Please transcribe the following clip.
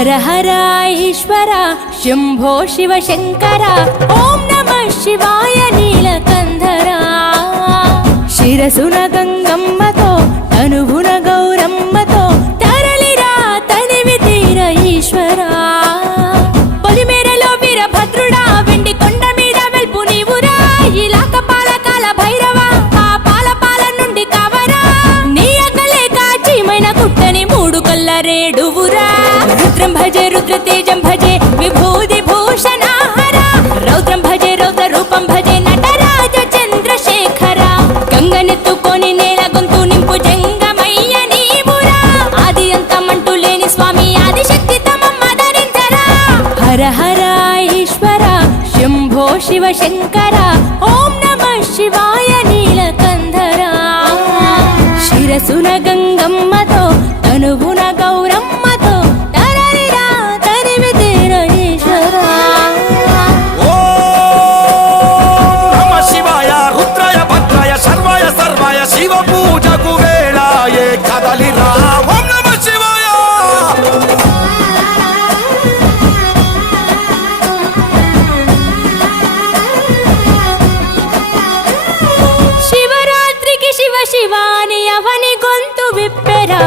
హర హర ఈశ్వర శంభో శివ శంకర ఓం నమః శివాయ నీలకంధర శిరసున గంగమ్మతో తనువున గౌరమ్మతో తరలిరా తనివి తీర ఈశ్వర పొలిమేరలో వీరభద్రుడా వెండి కొండ మీద వెల్పు నీవురా ఇలాక పాలకాల భైరవ ఆ పాల నుండి కావరా నీ అక్కలే కాచిమైన కుట్టని మూడు కల్ల రేడువురా రుద్రం భజే రుద్ర తేజం భజే విభూది భూషణ హర రౌద్రం భజే రౌద్ర రూపం భజే నటరాజ చంద్రశేఖర గంగనెత్తుకొని నేల గొంతు నింపు జంగమయ్య నీవురా ఆది అంతమంటూ లేని స్వామి ఆదిశక్తి తమమ్మ ధరించరా హర హర ఈశ్వర శంభో శివ శంకర ఓం నమః శివాయ నీలకంధర శిరసున గంగమ్మతో తనువున గౌరమ్మతో తరలిరా తరివి తీర ఈశ్వర నమ శివాయ రుద్రాయ భద్రాయ సర్వాయ సర్వాయ శివ పూజకు వేళాయే కదలిరా ఓం నమ శివాయ శివరాత్రికి శివ శివాని అవని గొంతు విప్పెరా